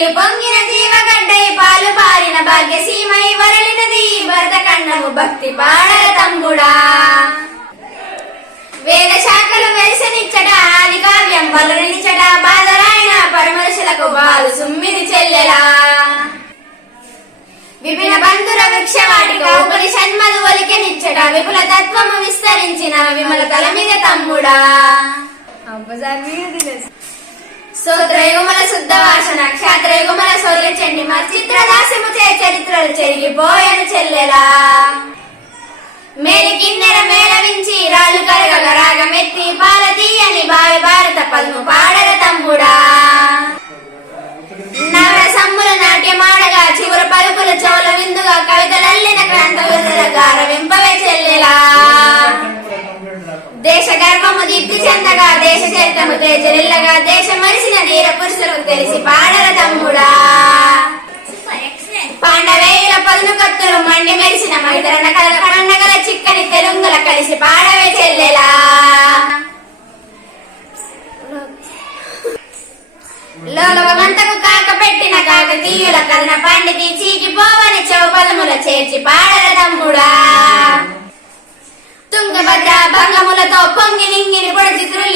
నీళ్ళు పొంగిన జీవగడ్డై పాలు పారిన భాగ్యసీమై వరలినది భరత కన్నము భక్తి పాడల తమ్ముడా వేద శాఖలు వెలిసనిచ్చట ఆది కావ్యం వలరనిచ్చట బాధరాయణ పరమరుషులకు బాలు సుమ్మిది చెల్లెలా. విభిన్న బంధుర వృక్ష వాటిక ఉపరి షణ్మలు ఒలికెనిచ్చట విపుల తత్వము విస్తరించిన విమల తల మీద తమ్ముడా సోత్రయుగుమల శుద్ధ వాసన క్షాత్రయుగముల సౌర్య చెండి మా చిత్రదాసము చే చరిత్రలు చెరిగిపోయను చెల్లెలా. మేలి కిన్నెర మేళవించి రాళ్ళు కరగగ రాగమెత్తి దేశ గర్వము దీప్తి చెందగా దేశ చరిత్రము తేజరిల్లగా దేశ మరిసిన వీర పురుషులకు తెలిసి పాడర తమ్ముడా. పాండవేయుల పదును కత్తులు మండి మెరిసిన మైతరణ కళల పండగల చిక్కని తెలుగుల కలిసి పాడవే చెల్లెలా. లోకమంతకు కాక పెట్టిన కాకతీయుల కథన పండితి చీకిపోవని చౌపదముల చేర్చి పాడ തുങ്കഭദ്ര ബംഗമുലത്തോ പൊങ്ങിനിങ്ങിനി പൊടിച്ചിത്തിരി